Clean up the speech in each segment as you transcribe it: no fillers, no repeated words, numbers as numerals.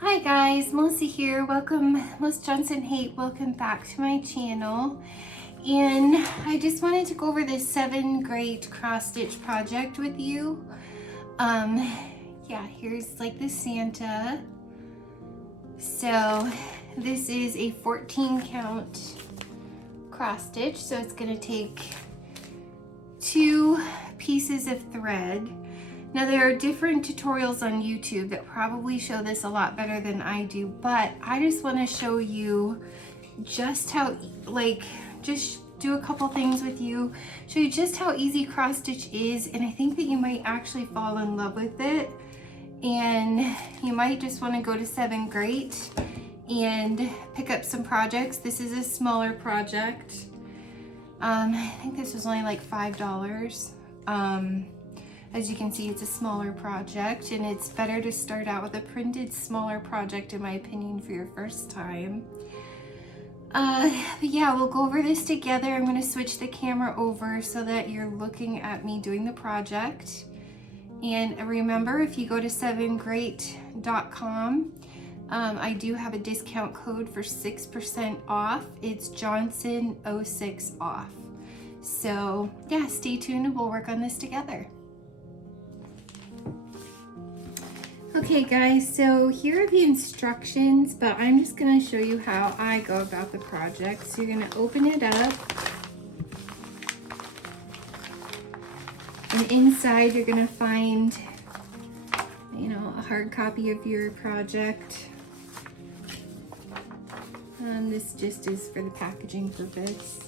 Hi guys, Melissa here. Welcome, Melissa Johnson Haight. Welcome back to my channel. And I just wanted to go over this Sevengreat Cross-stitch project with you. Yeah, here's like the Santa. So this is a 14 count cross-stitch. So it's gonna take 2 pieces of thread. Now there are different tutorials on YouTube that probably show this a lot better than I do, but I just want to show you just how, just do a couple things with you, show you just how easy cross stitch is, and I think that you might actually fall in love with it, and you might just want to go to Sevengreat and pick up some projects. This is a smaller project. I think this was only like $5. As you can see, it's a smaller project, and it's better to start out with a printed smaller project, in my opinion, for your first time. But yeah, we'll go over this together. I'm going to switch the camera over so that you're looking at me doing the project. And remember, if you go to sevengreat.com, I do have a discount code for 6% off. It's Johnson06 off. So yeah, stay tuned and we'll work on this together. Okay guys, so here are the instructions, but I'm just going to show you how I go about the project. So you're going to open it up, and inside you're going to find, a hard copy of your project. This just is for the packaging purpose.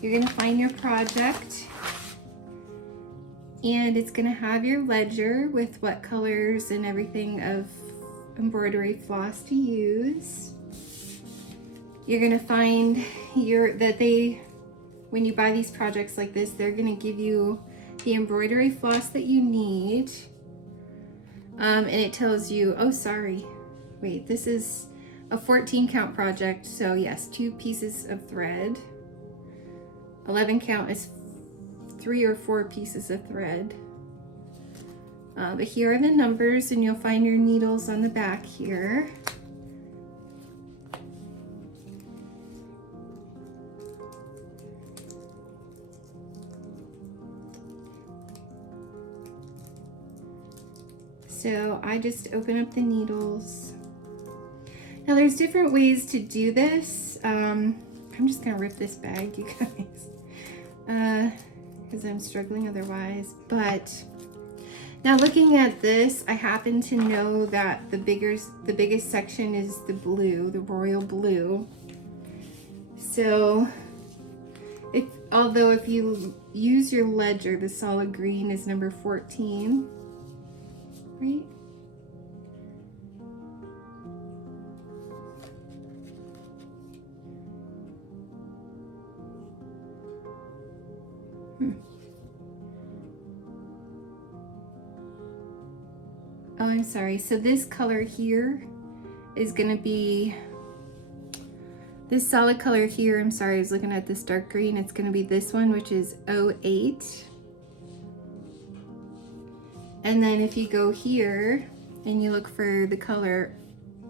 You're going to find your project, and it's going to have your ledger with what colors and everything of embroidery floss to use. You're going to find when you buy these projects like this, they're going to give you the embroidery floss that you need. And it tells you, this is a 14 count project. So yes, 2 pieces of thread. 11 count is 3 or 4 pieces of thread. But here are the numbers, and you'll find your needles on the back here. So I just open up the needles. Now there's different ways to do this. I'm just gonna rip this bag, you guys. Because I'm struggling otherwise. But now looking at this, I happen to know that the biggest section is the blue, the royal blue. So although if you use your ledger, the solid green is number 14, right? Oh, I'm sorry. So this color here is going to be, this solid color here, I'm sorry, I was looking at this dark green. It's going to be this one, which is 08. And then if you go here and you look for the color,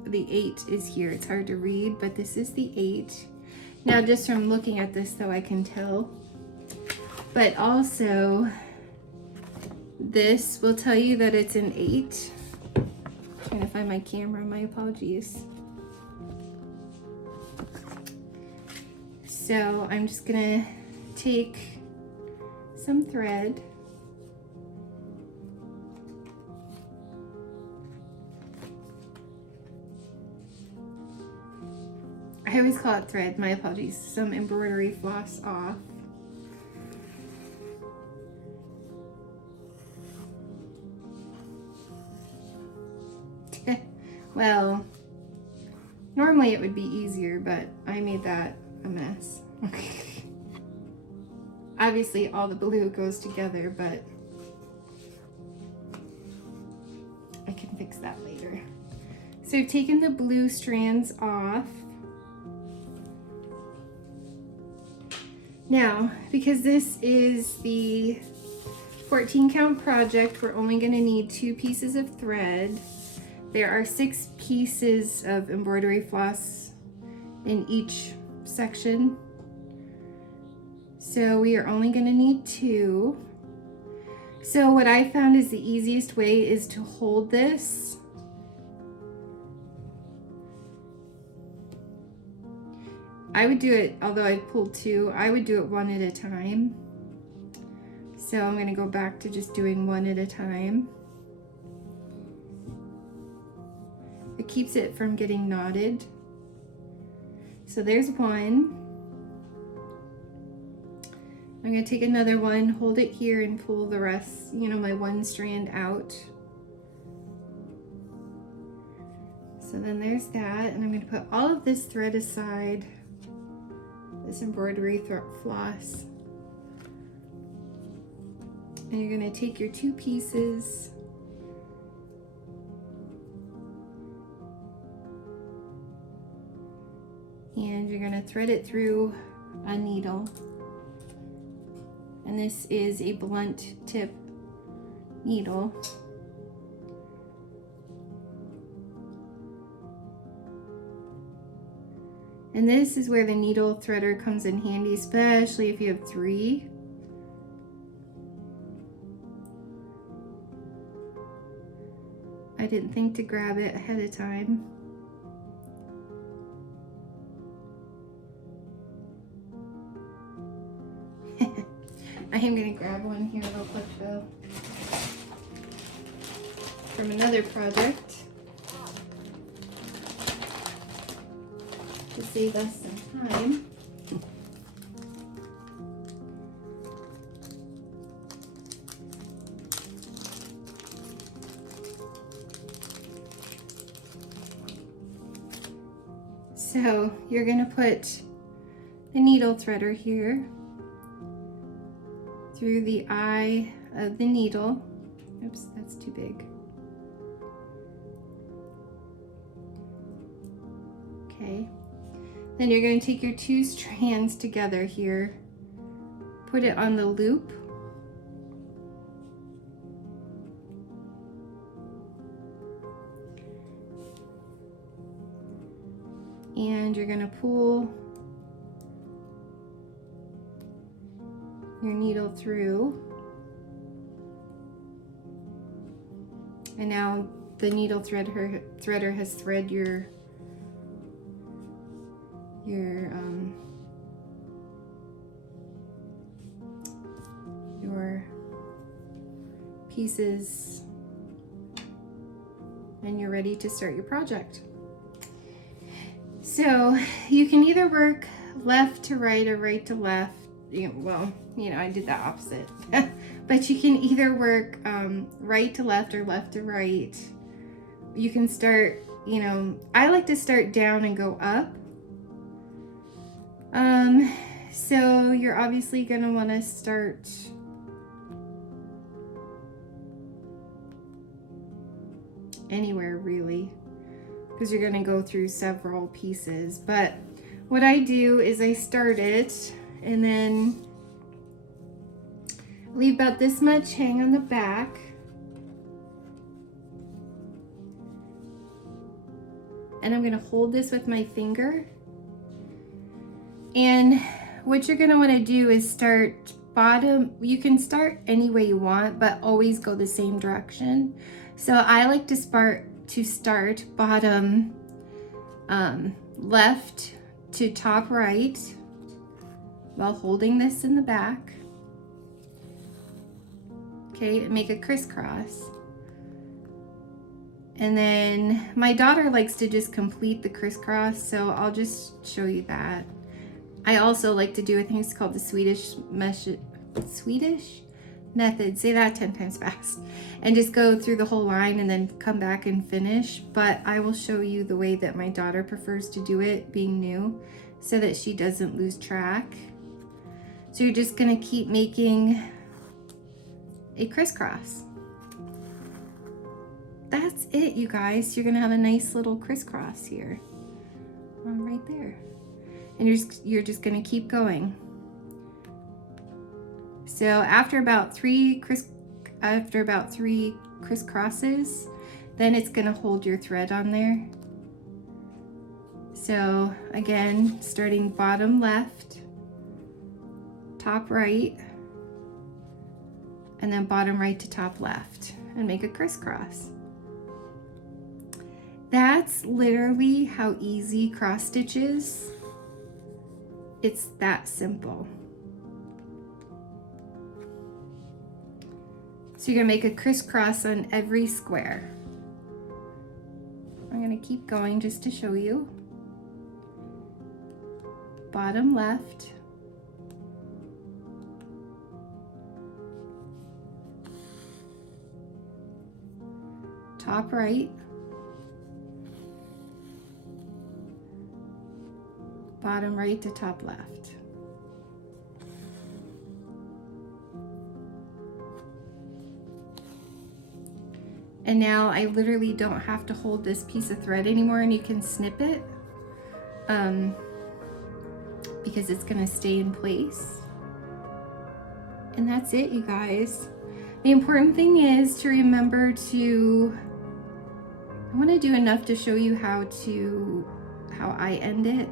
the 8 is here. It's hard to read, but this is the 8. Now, just from looking at this, though, I can tell. But also, this will tell you that it's an 8. Trying to find my camera, my apologies. So I'm just gonna take some thread. I always call it thread, my apologies. Some embroidery floss off. Well, normally it would be easier, but I made that a mess. Obviously all the blue goes together, but I can fix that later. So I've taken the blue strands off. Now, because this is the 14 count project, we're only going to need 2 pieces of thread. there are 6 pieces of embroidery floss in each section. So we are only going to need 2. So what I found is the easiest way is to hold this. I would do it, although I pulled 2, I would do it one at a time. So I'm going to go back to just doing one at a time. It keeps it from getting knotted. So there's one. I'm going to take another one, hold it here, and pull the rest, you know, my one strand out. So then there's that, and I'm going to put all of this thread aside, this embroidery floss. And you're going to take your 2 pieces and you're going to thread it through a needle. And this is a blunt tip needle. And this is where the needle threader comes in handy, especially if you have 3. I didn't think to grab it ahead of time. I am going to grab one here real quick though, from another project, to save us some time. So you're going to put the needle threader here through the eye of the needle. Oops, that's too big. Okay. Then you're going to take your 2 strands together here, put it on the loop, and you're going to pull your needle through, and now the needle threader has thread your pieces, and you're ready to start your project. So you can either work left to right or right to left. Well, I did the opposite. But you can either work right to left or left to right. You can start, I like to start down and go up. So you're obviously going to want to start anywhere really, because you're going to go through several pieces. But what I do is I start it and then leave about this much hang on the back, and I'm going to hold this with my finger. And what you're going to want to do is start bottom. You can start any way you want, but always go the same direction. So I like to start bottom left to top right while holding this in the back. Okay, and make a crisscross. And then my daughter likes to just complete the crisscross, so I'll just show you that. I also like to do, I think it's called the Swedish method. Say that 10 times fast. And just go through the whole line and then come back and finish. But I will show you the way that my daughter prefers to do it, being new, so that she doesn't lose track. So you're just gonna keep making a crisscross. That's it, you guys. You're gonna have a nice little crisscross here, right there. And you're just gonna keep going. So after about three crisscrosses, then it's going to hold your thread on there. So again, starting bottom left, top right, and then bottom right to top left, and make a crisscross. That's literally how easy cross stitch is. It's that simple. So you're gonna make a crisscross on every square. I'm gonna keep going just to show you. Bottom left, top right, bottom right to top left. And now I literally don't have to hold this piece of thread anymore, and you can snip it because it's gonna stay in place. And that's it, you guys. The important thing is to remember to, I wanna do enough to show you how I end it.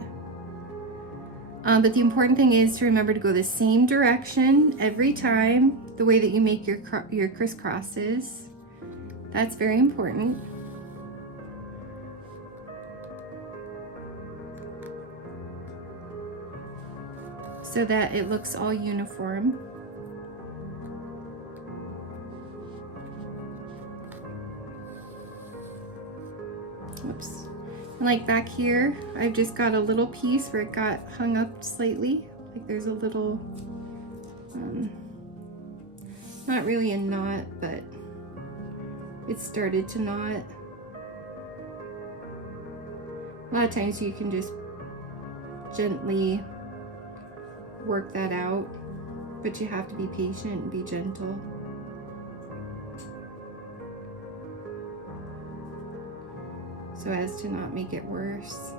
But the important thing is to remember to go the same direction every time, the way that you make your crisscrosses. That's very important. So that it looks all uniform. Oops. And like back here, I've just got a little piece where it got hung up slightly. Like there's a little, not really a knot, but it started to knot. A lot of times you can just gently work that out, but you have to be patient and be gentle. So as to not make it worse.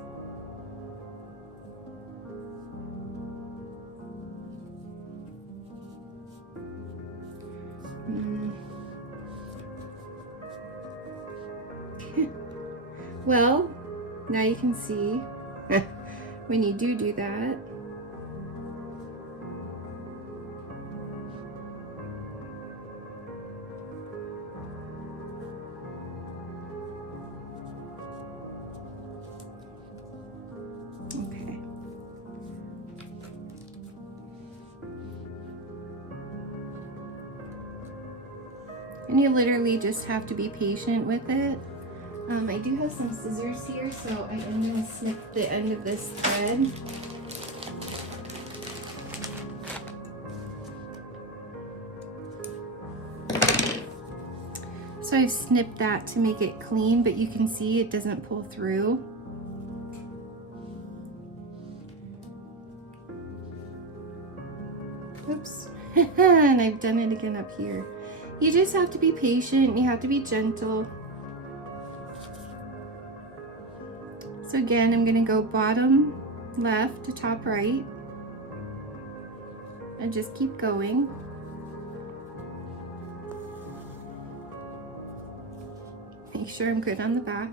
Well, now you can see when you do that. Okay. And you literally just have to be patient with it. I do have some scissors here, so I am going to snip the end of this thread. So I've snipped that to make it clean, but you can see it doesn't pull through. Oops. And I've done it again up here. You just have to be patient, you have to be gentle. So again, I'm gonna go bottom left to top right and just keep going. Make sure I'm good on the back.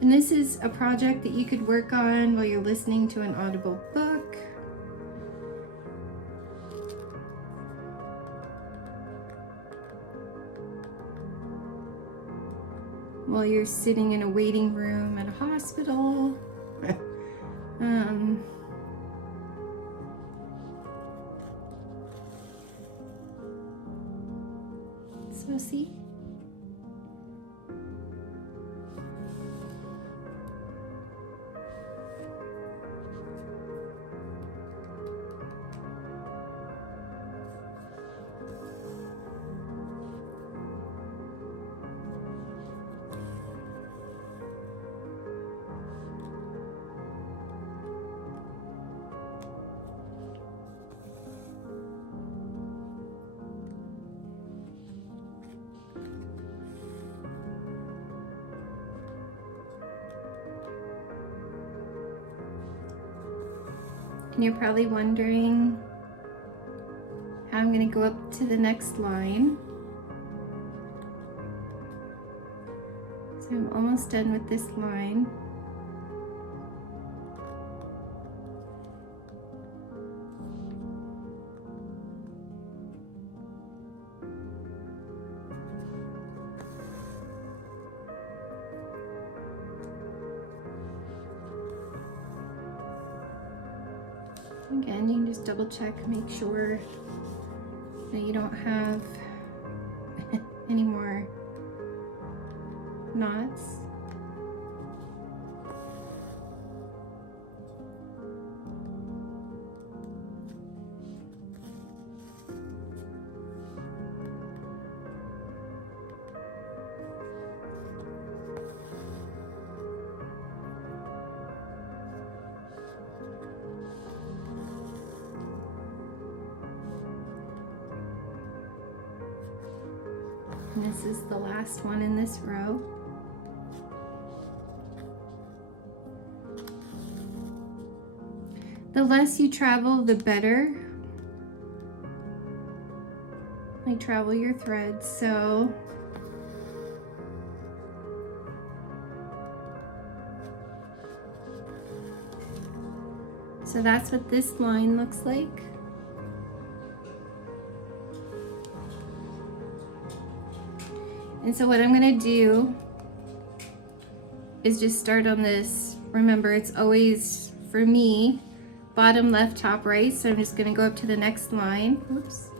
And this is a project that you could work on while you're listening to an Audible book. While you're sitting in a waiting room at a hospital. So see? And you're probably wondering how I'm I'm going to go up to the next line. So I'm almost done with this line. Again, you can just double check, make sure that you don't have any more knots. And this is the last one in this row. The less you travel, the better. Like travel your threads, so that's what this line looks like. And so what I'm gonna do is just start on this. Remember, it's always, for me, bottom left, top right. So I'm just gonna go up to the next line. Oops.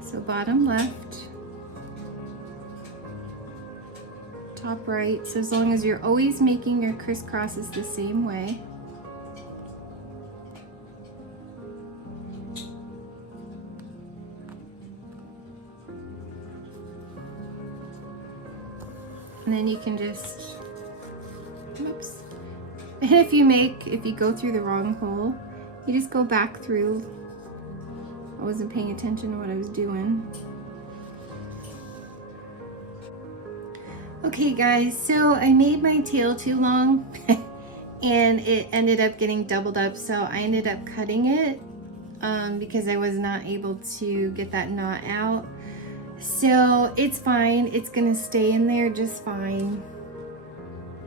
So bottom left, top right. So as long as you're always making your crisscrosses the same way. And then you can just, oops. And if you go through the wrong hole, you just go back through. I wasn't paying attention to what I was doing. Okay guys, so I made my tail too long and it ended up getting doubled up. So I ended up cutting it because I was not able to get that knot out. So it's fine, it's gonna stay in there just fine.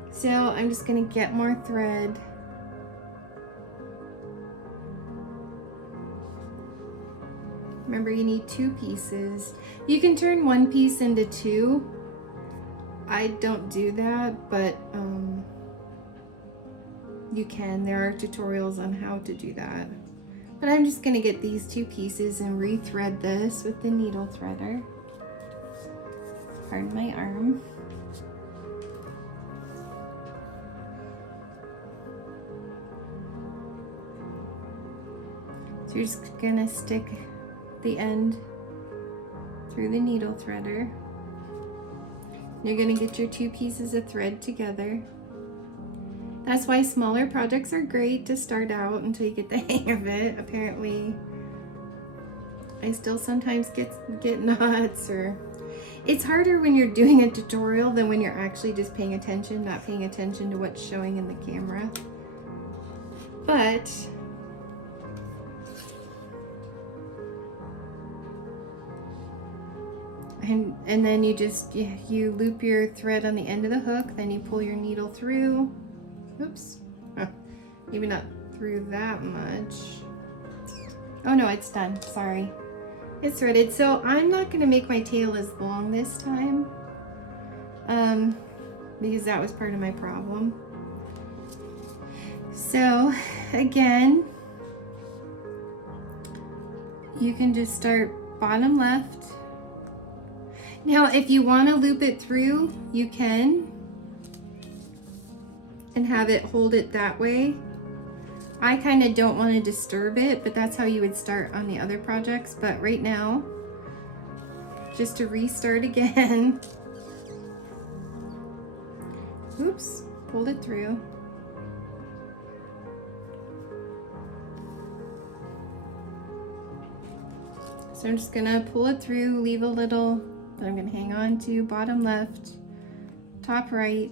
So I'm just gonna get more thread. Remember, you need 2 pieces. You can turn 1 piece into 2. I don't do that, but you can. There are tutorials on how to do that. But I'm just gonna get these 2 pieces and re-thread this with the needle threader. Pardon my arm. So you're just gonna stick the end through the needle threader. You're gonna get your 2 pieces of thread together. That's why smaller projects are great to start out until you get the hang of it. Apparently, I still sometimes get knots, or it's harder when you're doing a tutorial than when you're actually just paying attention, not paying attention to what's showing in the camera. But and then you loop your thread on the end of the hook, then you pull your needle through. Oops. Maybe not through that much. Oh no, it's done. Sorry. It's threaded. So I'm not going to make my tail as long this time because that was part of my problem. So again, you can just start bottom left. Now if you want to loop it through, you can, and have it hold it that way. I kind of don't want to disturb it, but that's how you would start on the other projects. But right now, just to restart again, oops, pulled it through. So I'm just gonna pull it through, leave a little that I'm gonna hang on to, bottom left, top right.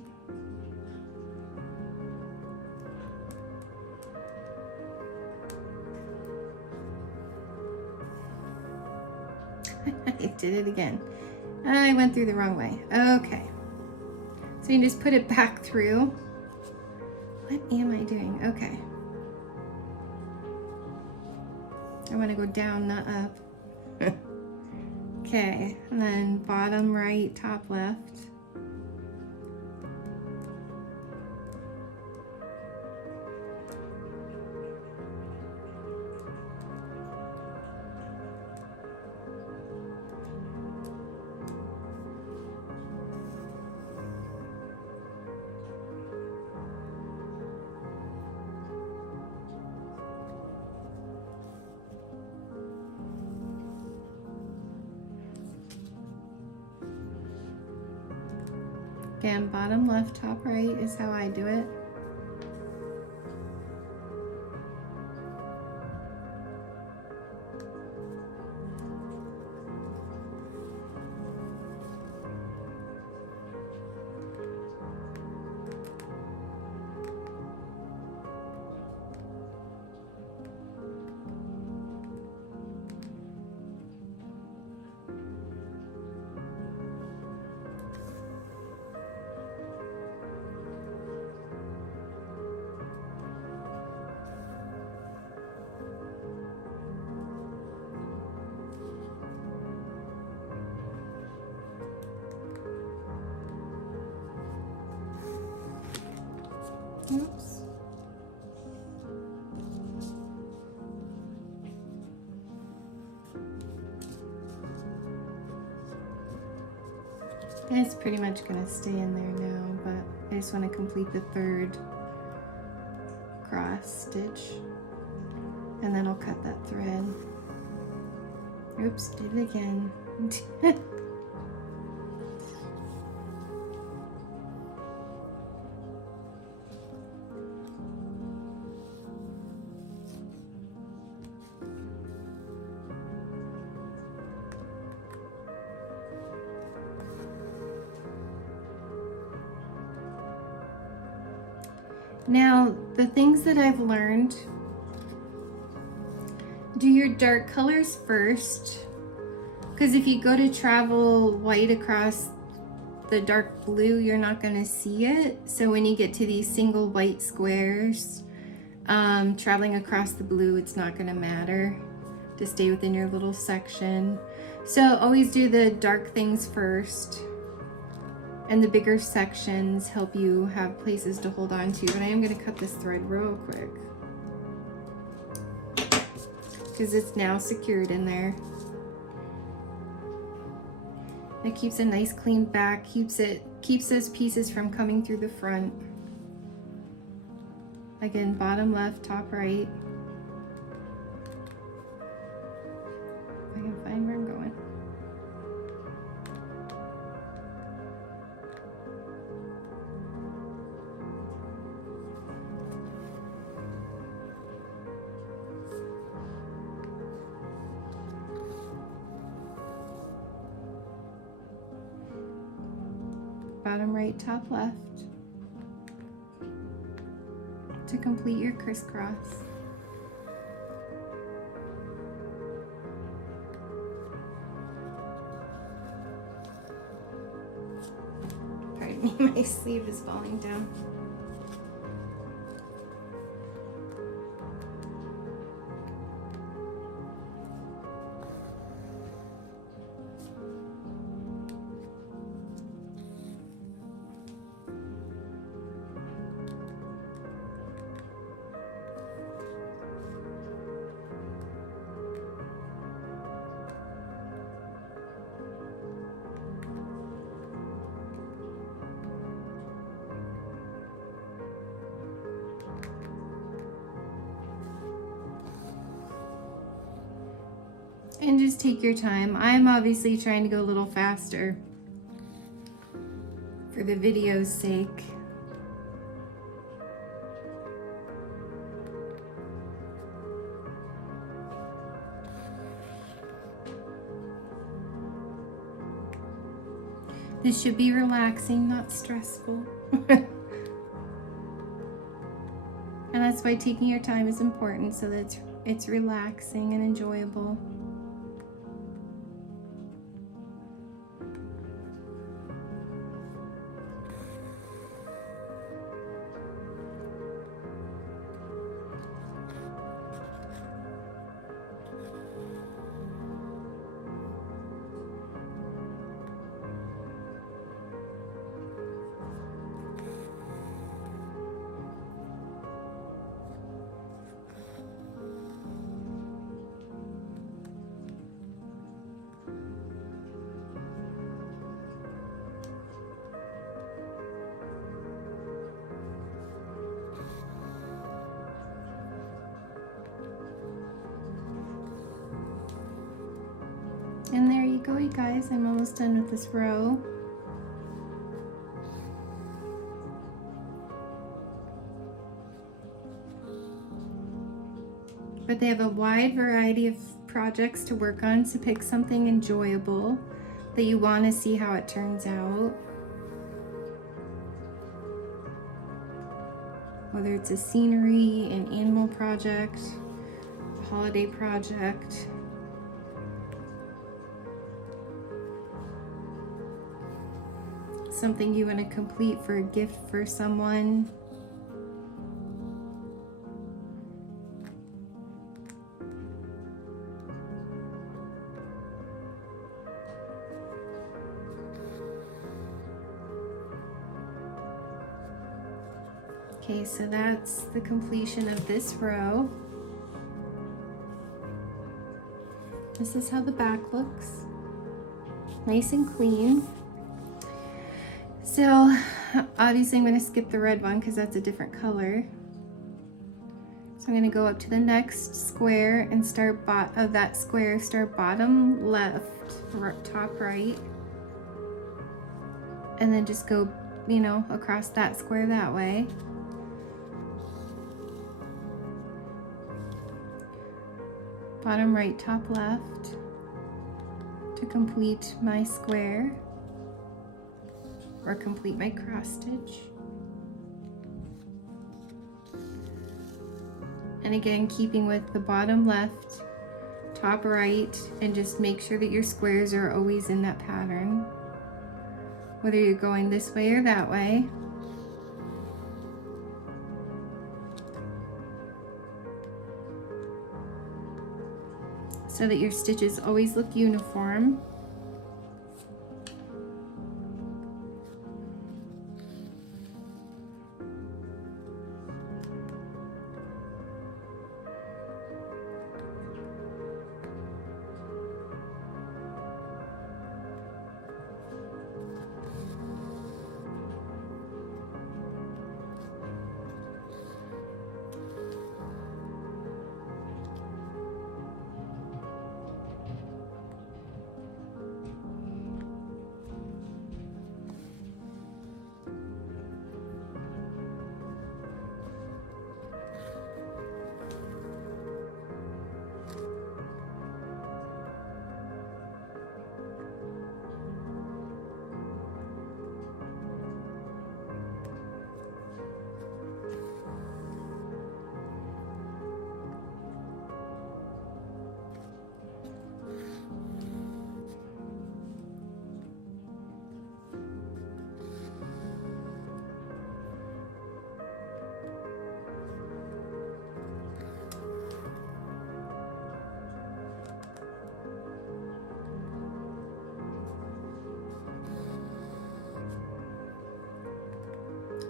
I did it again. I went through the wrong way. Okay. So you just put it back through. What am I doing? Okay. I want to go down, not up. Okay, and then bottom right, top left. Again, bottom left, top right is how I do it. Oops. And it's pretty much going to stay in there now, but I just want to complete the third cross stitch, and then I'll cut that thread. Oops, did it again. Now, the things that I've learned, do your dark colors first, because if you go to travel white across the dark blue, you're not going to see it. So when you get to these single white squares, traveling across the blue, it's not going to matter to stay within your little section. So always do the dark things first. And the bigger sections help you have places to hold on to. But I am going to cut this thread real quick, because it's now secured in there. It keeps a nice clean back, keeps those pieces from coming through the front. Again, bottom left, top right. If I can find where I'm going. Bottom right, top left to complete your crisscross. Pardon me, my sleeve is falling down. And just take your time. I'm obviously trying to go a little faster for the video's sake. This should be relaxing, not stressful. And that's why taking your time is important, so that it's relaxing and enjoyable. you go, you guys. I'm almost done with this row. But they have a wide variety of projects to work on, so pick something enjoyable that you want to see how it turns out. Whether it's a scenery, an animal project, a holiday project. Something you want to complete for a gift for someone. Okay, so that's the completion of this row. This is how the back looks. Nice and clean. So obviously I'm going to skip the red one because that's a different color. So I'm going to go up to the next square and start that square, start bottom left, top right. And then just go, you know, across that square that way. Bottom right, top left to complete my square or complete my cross stitch. And again, keeping with the bottom left, top right, and just make sure that your squares are always in that pattern, whether you're going this way or that way. So that your stitches always look uniform.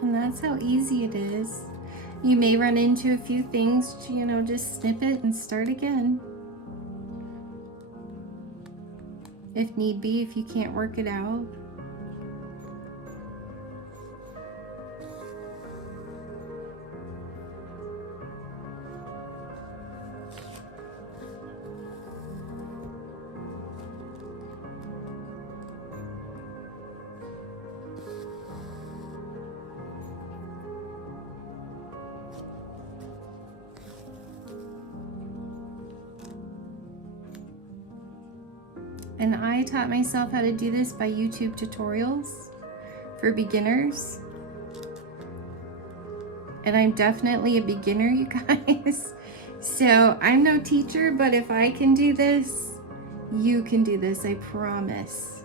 And that's how easy it is. You may run into a few things, you know, just snip it and start again. If need be, if you can't work it out. And I taught myself how to do this by YouTube tutorials for beginners. And I'm definitely a beginner, you guys. So I'm no teacher, but if I can do this, you can do this, I promise.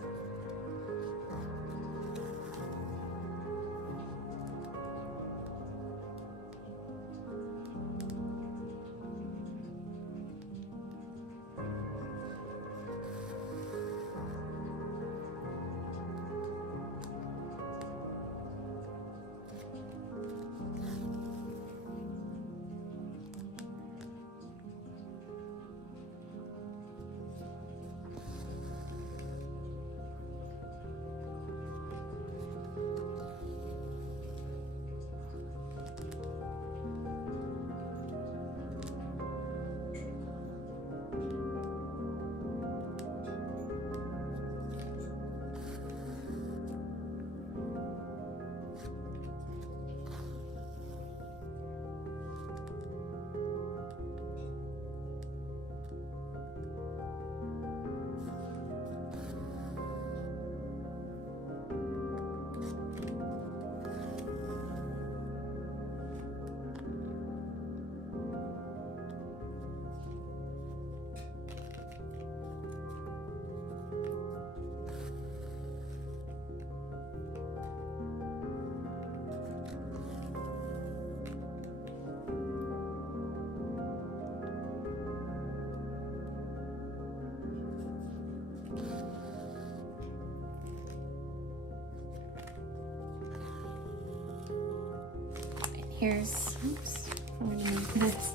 here's, oops, I'm gonna move this.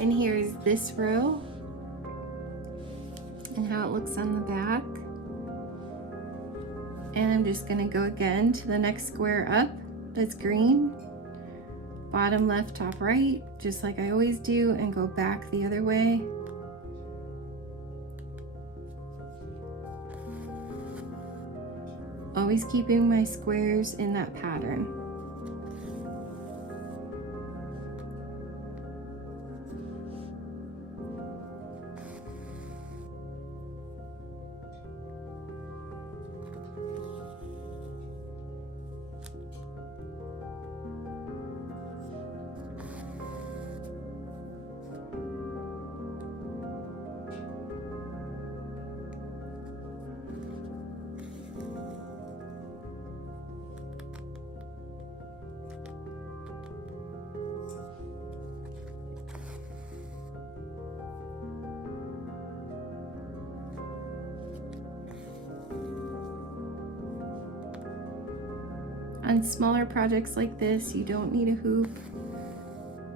And here's this row and how it looks on the back. And I'm just gonna go again to the next square up that's green. Bottom left, top right, just like I always do, and go back the other way. Always keeping my squares in that pattern. On smaller projects like this, you don't need a hoop.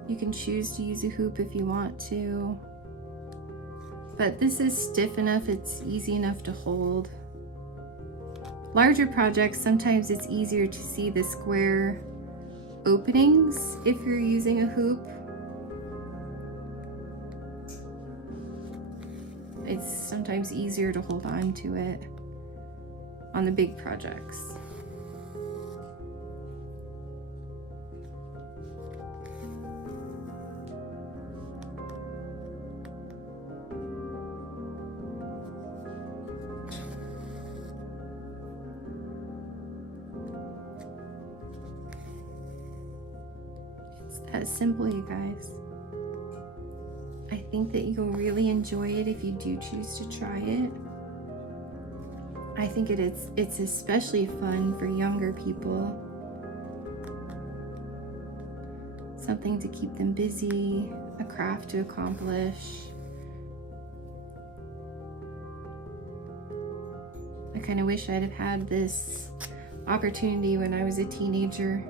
You can choose to use a hoop if you want to. But this is stiff enough, it's easy enough to hold. Larger projects, sometimes it's easier to see the square openings if you're using a hoop. It's sometimes easier to hold on to it on the big projects. That simple, you guys. I think that you'll really enjoy it if you do choose to try it. I think it's especially fun for younger people. Something to keep them busy, a craft to accomplish. I kind of wish I'd have had this opportunity when I was a teenager.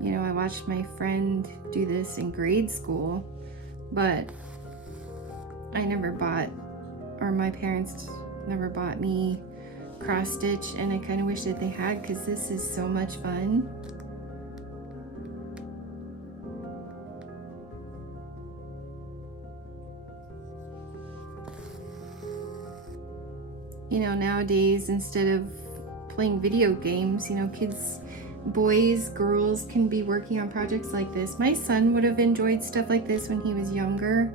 You know, I watched my friend do this in grade school, but I never bought, or my parents never bought me cross stitch, and I kind of wish that they had, because this is so much fun. You know, nowadays, instead of playing video games, you know, kids, boys, girls can be working on projects like this. My son would have enjoyed stuff like this when he was younger,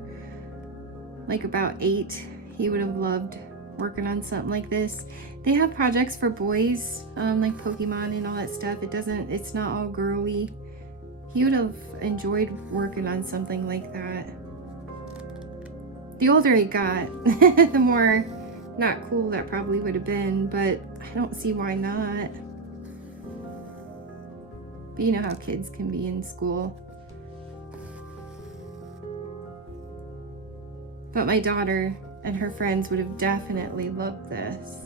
like about 8. He would have loved working on something like this. They have projects for boys, like Pokemon and all that stuff. It's not all girly. He would have enjoyed working on something like that. The older he got, the more not cool that probably would have been, but I don't see why not. But you know how kids can be in school. But my daughter and her friends would have definitely loved this.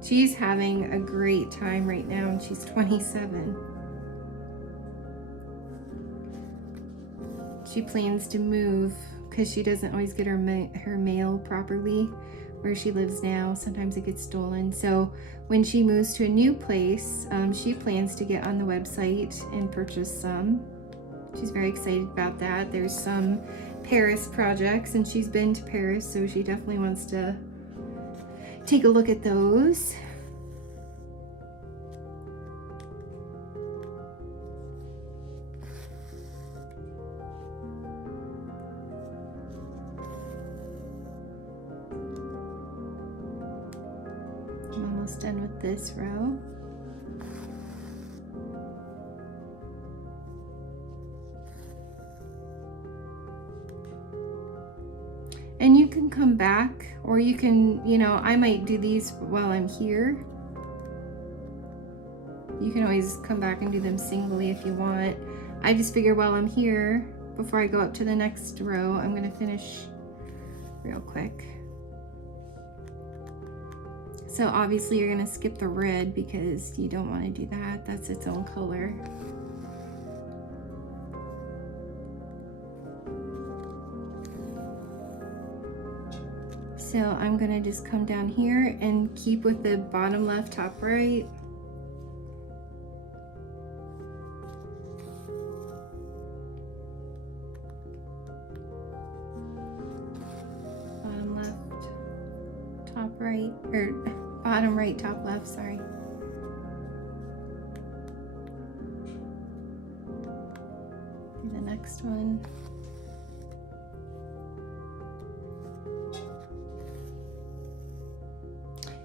She's having a great time right now, and she's 27. She plans to move because she doesn't always get her mail properly where she lives now. Sometimes it gets stolen. So when she moves to a new place, she plans to get on the website and purchase some. She's very excited about that. There's some Paris projects, and she's been to Paris, so she definitely wants to take a look at those. I'm almost done with this row. And you can come back, or you can, you know, I might do these while I'm here. You can always come back and do them singly if you want. I just figure while I'm here, before I go up to the next row, I'm gonna finish real quick. So obviously you're gonna skip the red because you don't wanna do that. That's its own color. So I'm gonna just come down here and keep with the bottom left, top right. Bottom left, top right, or bottom right, top left, sorry. Do the next one.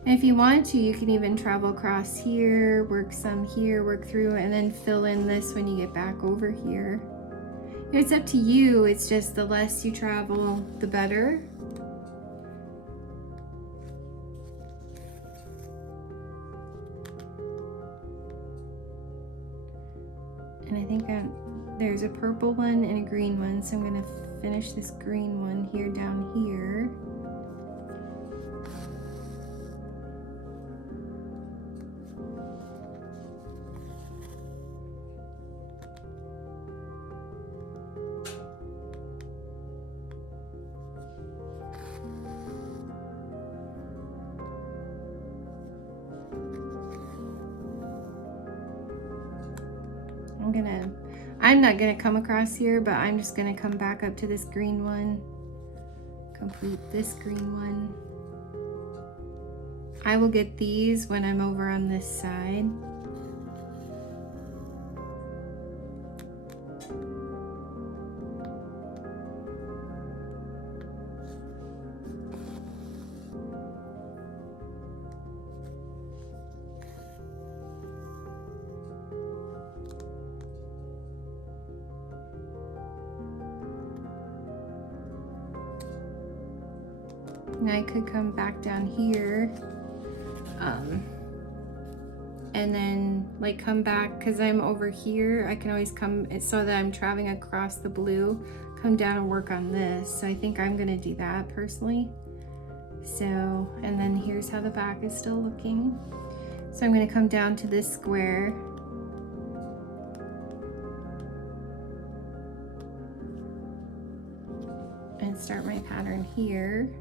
And if you want to, you can even travel across here, work some here, work through, and then fill in this when you get back over here. It's up to you. It's just the less you travel, the better. And I think there's a purple one and a green one, so I'm going to finish this green one here down here. I'm not gonna come across here, but I'm just gonna come back up to this green one, complete this green one. I will get these when I'm over on this side. And I could come back down here and then like come back, because I'm over here, I can always come, it's so that I'm traveling across the blue, come down and work on this. So I think I'm gonna do that personally. So, and then here's how the back is still looking. So I'm gonna come down to this square. And start my pattern here.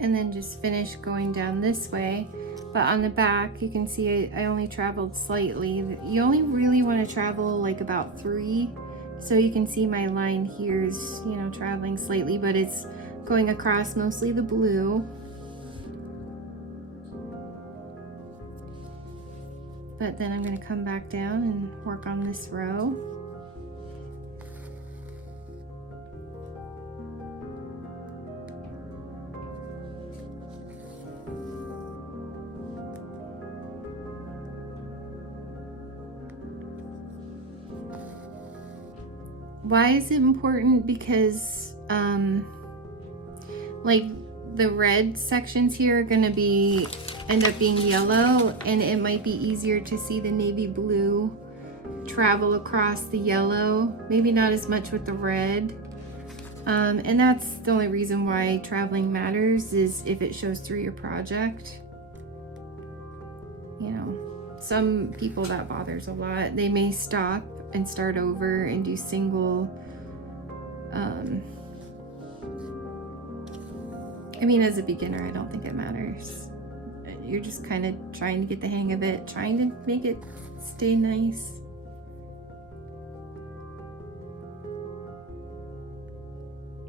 And then just finish going down this way. But on the back, you can see I only traveled slightly. You only really want to travel like about 3. So you can see my line here is, you know, traveling slightly, but it's going across mostly the blue. But then I'm going to come back down and work on this row. Why is it important? Because like the red sections here are gonna end up being yellow, and it might be easier to see the navy blue travel across the yellow, maybe not as much with the red. And that's the only reason why traveling matters, is if it shows through your project. You know, some people that bothers a lot. They may stop and start over and do single. I mean, as a beginner, I don't think it matters. You're just kind of trying to get the hang of it, trying to make it stay nice.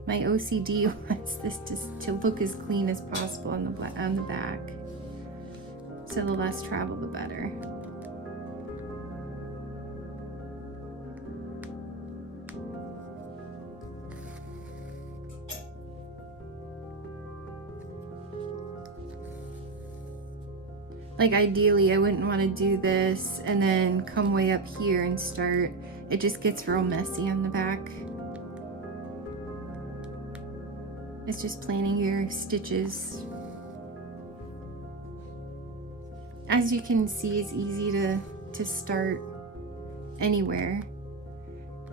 My OCD wants this to look as clean as possible on the back. So the less travel, the better. Like ideally I wouldn't want to do this and then come way up here and start. It just gets real messy on the back. It's just planning your stitches. As you can see, it's easy to start anywhere.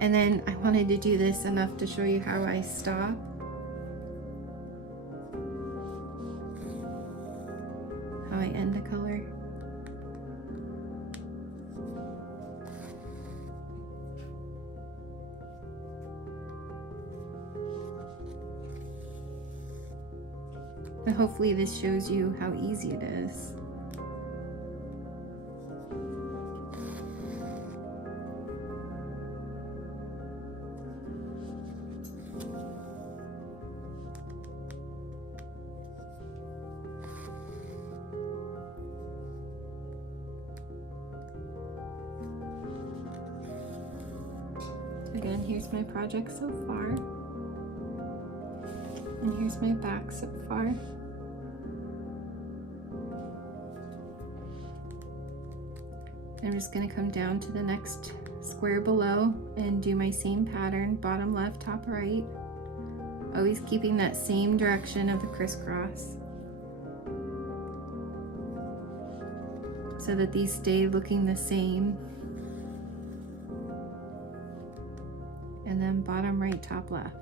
And then I wanted to do this enough to show you how I stop. How I end the color. But hopefully this shows you how easy it is. Again, here's my project so far. And here's my back so far. I'm just going to come down to the next square below and do my same pattern, bottom left, top right. Always keeping that same direction of the crisscross, so that these stay looking the same. And then bottom right, top left.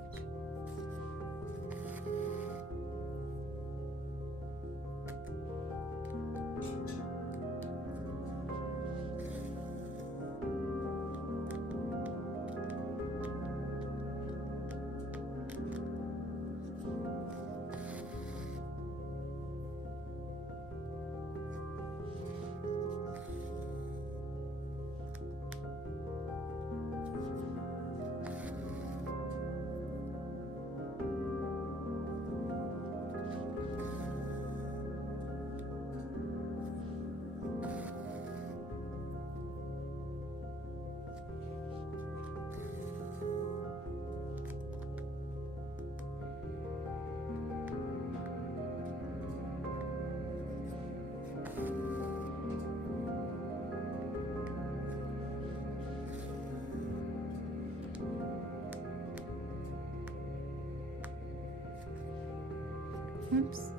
Oops.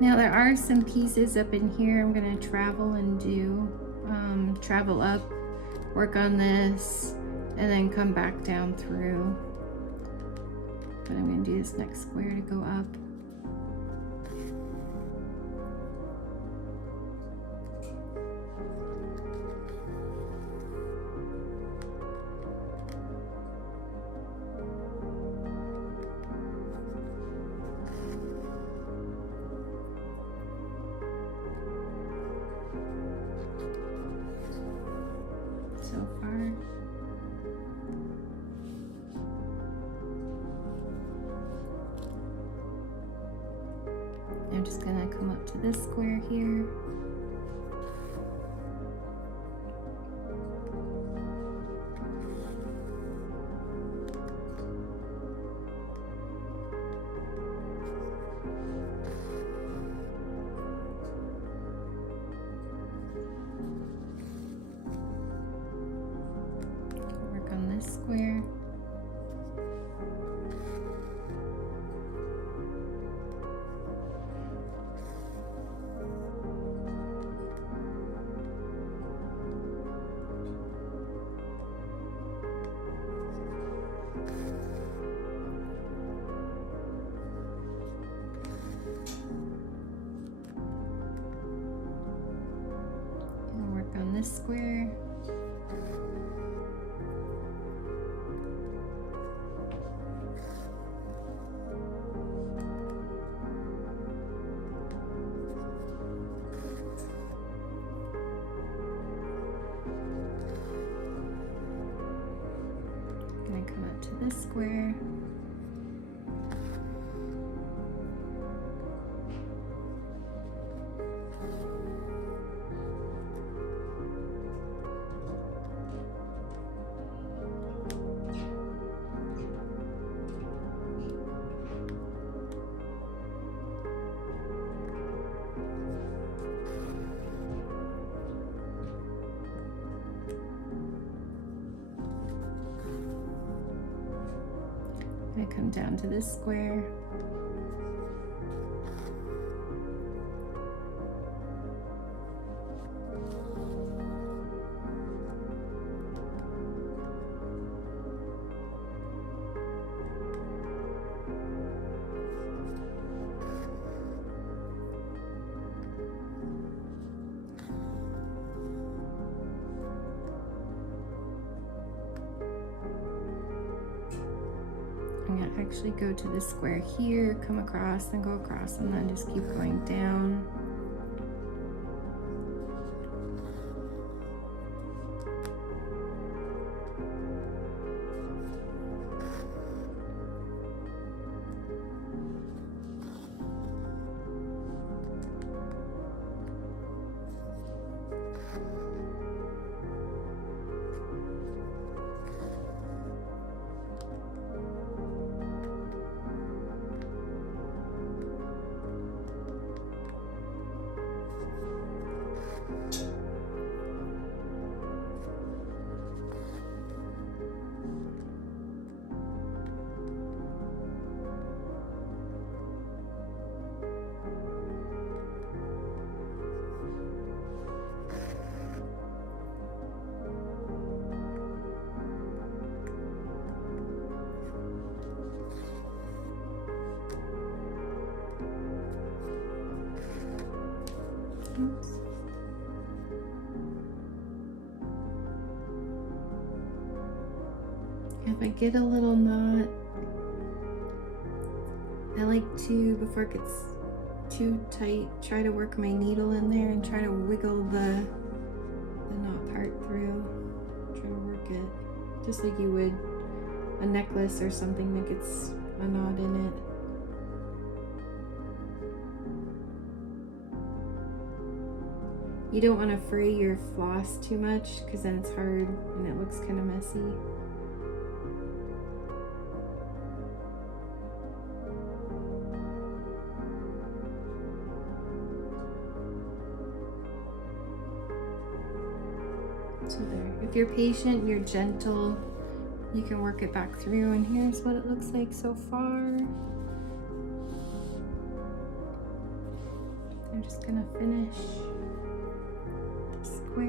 Now there are some pieces up in here I'm going to travel and do, travel up, work on this, and then come back down through. But I'm going to do this next square to go up. So far. to this square here. Work on this square. On this square. I'm going to come up to this square. I come down to this square. I'm going to actually go to this square here, come across, then go across, and then just keep going down. Oops. If I get a little knot, I like to, before it gets too tight, try to work my needle in there and try to wiggle the knot part through. Try to work it just like you would a necklace or something that gets a knot in it. You don't want to fray your floss too much because then it's hard and it looks kind of messy. So there, if you're patient, you're gentle, you can work it back through, and here's what it looks like so far. I'm just gonna finish square.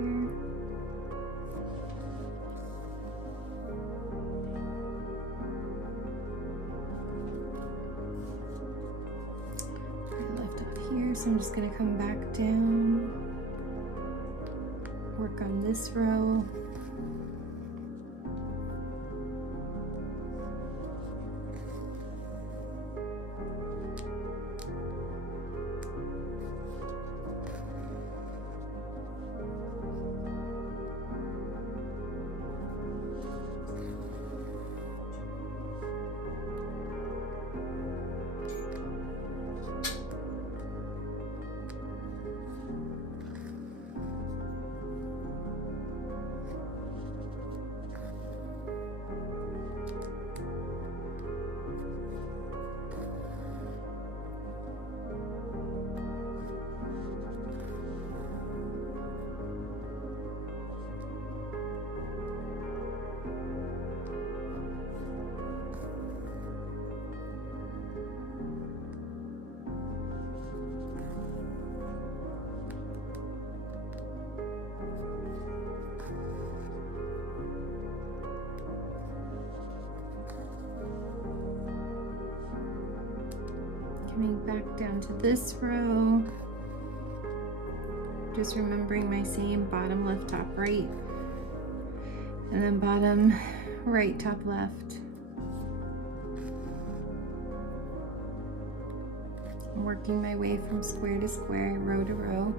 I left off here, so I'm just going to come back down, work on this row. Coming back down to this row. Just remembering my same bottom left, top right, and then bottom right, top left. I'm working my way from square to square, row to row.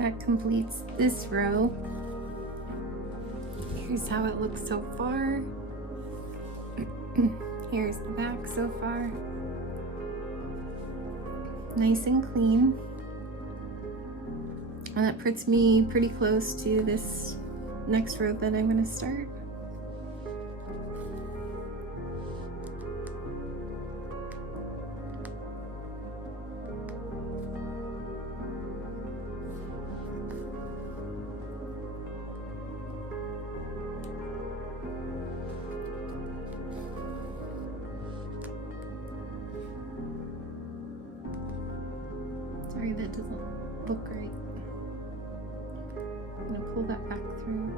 That completes this row. Here's how it looks so far. Here's the back so far. Nice and clean. And that puts me pretty close to this next row that I'm going to start. Sorry, that doesn't look right. I'm gonna pull that back through.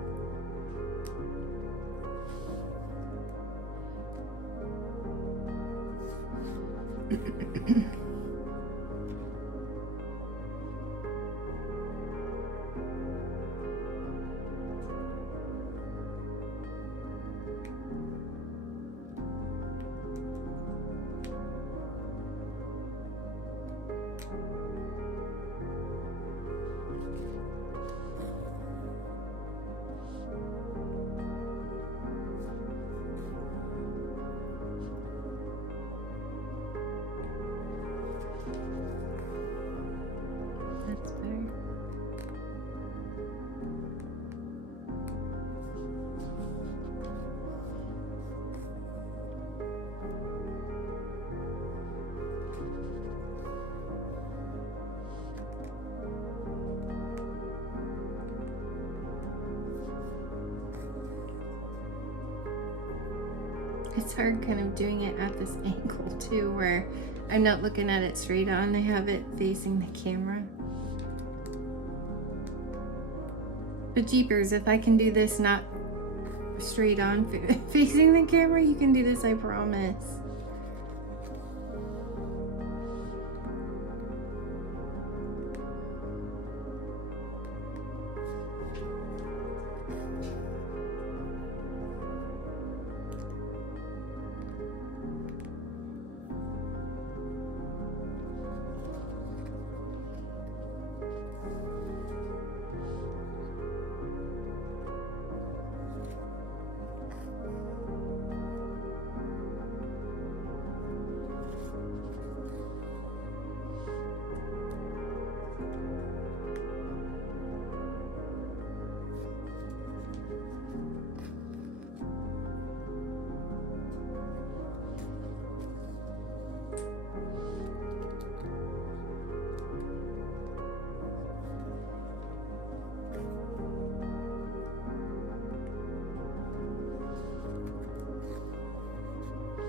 That's better. It's hard kind of doing it at this angle too, where I'm not looking at it straight on. I have it facing the camera. But jeepers, if I can do this not straight on facing the camera. You can do this, I promise.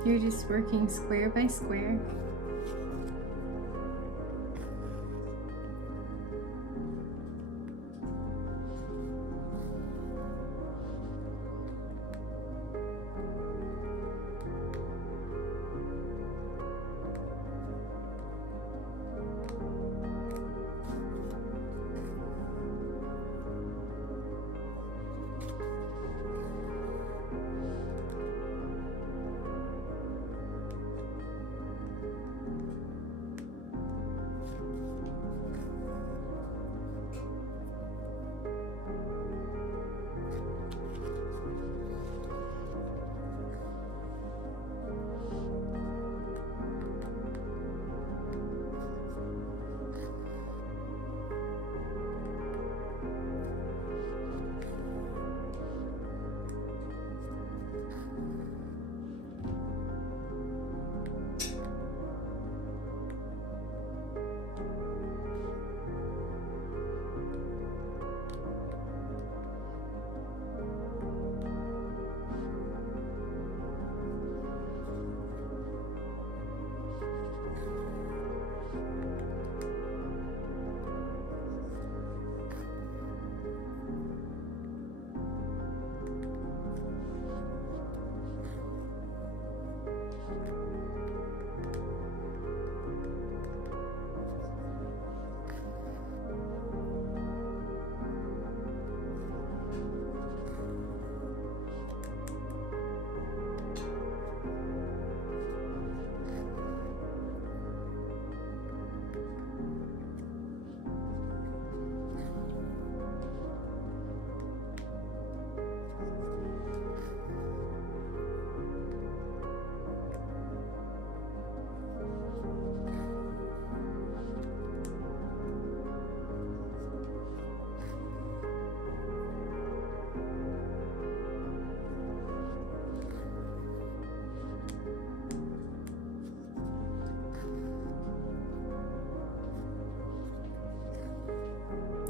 You're just working square by square.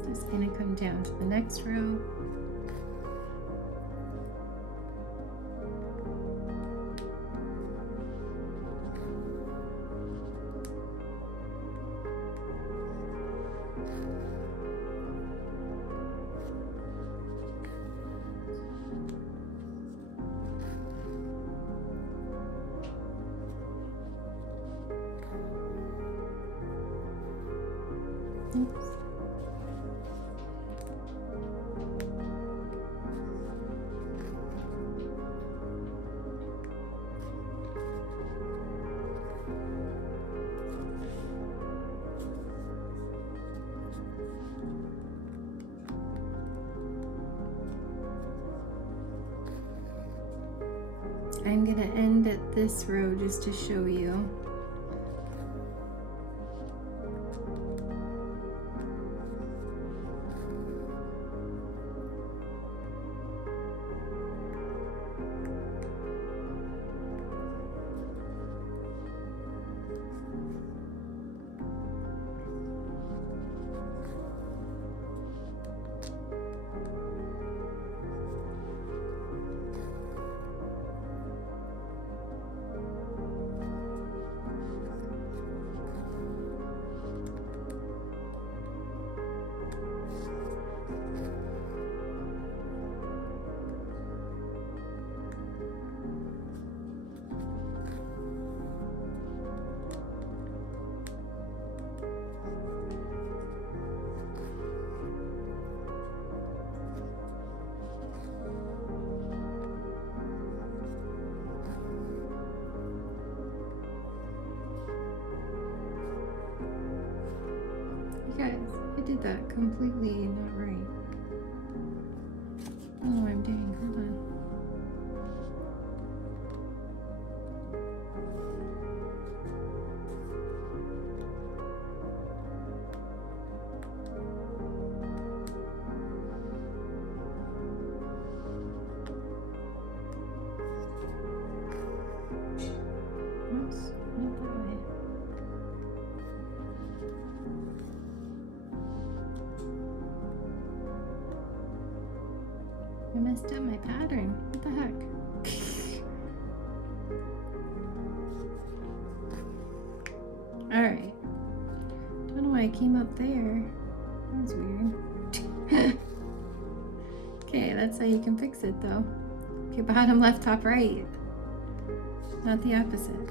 Just going to come down to the next row. Oops. I'm going to end at this row just to show you. did that completely not right. I don't know what I'm doing. Hold on. Oops, not that way. I messed up my pattern. What the heck? Alright. Don't know why I came up there. That was weird. Okay, that's how you can fix it though. Okay, bottom, left, top, right. Not the opposite.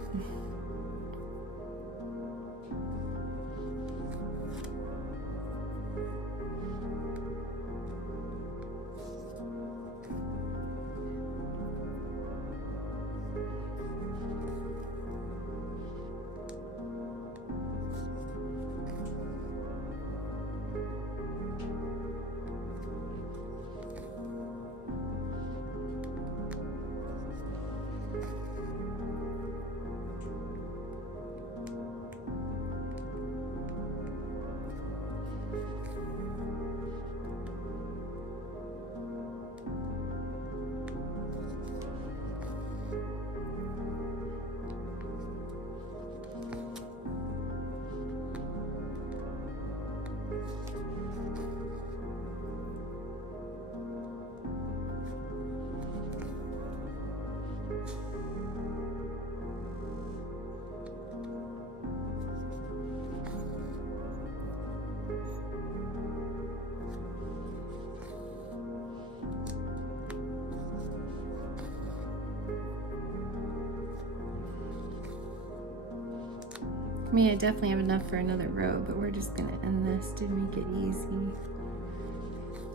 I mean, I definitely have enough for another row, but we're just gonna end this to make it easy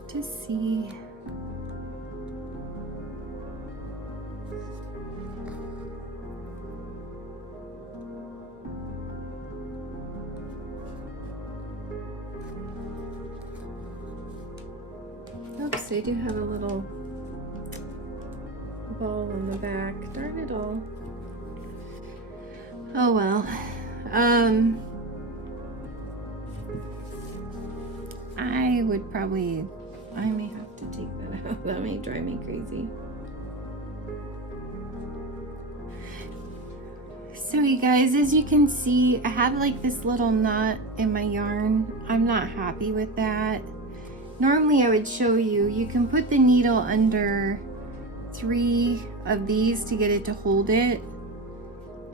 to see. Oops, I do have a little ball on the back. Darn it all. Oh well. I would probably, I may have to take that out. That may drive me crazy. So you guys, as you can see, I have like this little knot in my yarn. I'm not happy with that. Normally I would show you, you can put the needle under 3 of these to get it to hold it.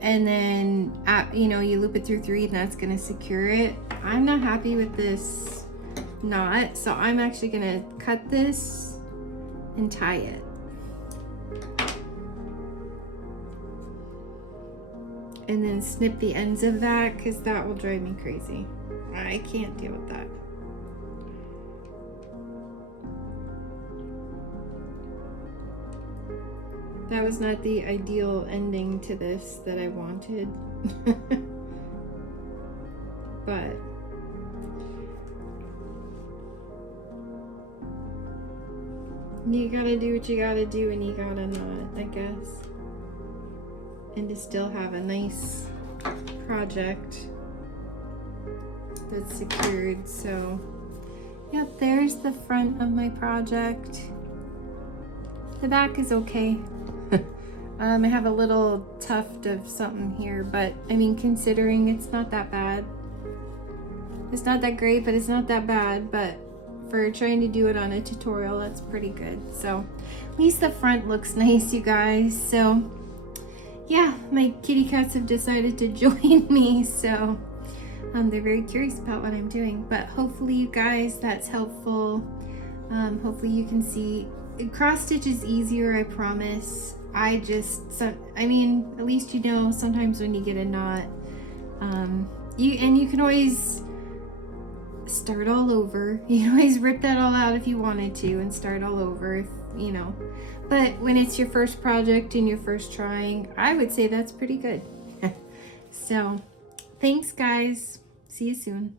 And then, you know, you loop it through 3 and that's gonna secure it. I'm not happy with this knot, so I'm actually gonna cut this and tie it. And then snip the ends of that, because that will drive me crazy. I can't deal with that. That was not the ideal ending to this that I wanted. But you gotta do what you gotta do, and you gotta knot, I guess. And to still have a nice project that's secured. So yep, there's the front of my project. The back is okay. I have a little tuft of something here, but I mean, considering it's not that bad. It's not that great, but it's not that bad. But for trying to do it on a tutorial, that's pretty good. So at least the front looks nice, you guys. So yeah, my kitty cats have decided to join me. So they're very curious about what I'm doing, but hopefully you guys, that's helpful. Hopefully you can see cross stitch is easier, I promise. I mean, at least you know sometimes when you get a knot, you can always start all over. You can always rip that all out if you wanted to and start all over, if you know. But when it's your first project and your first trying, I would say that's pretty good. So thanks guys, see you soon.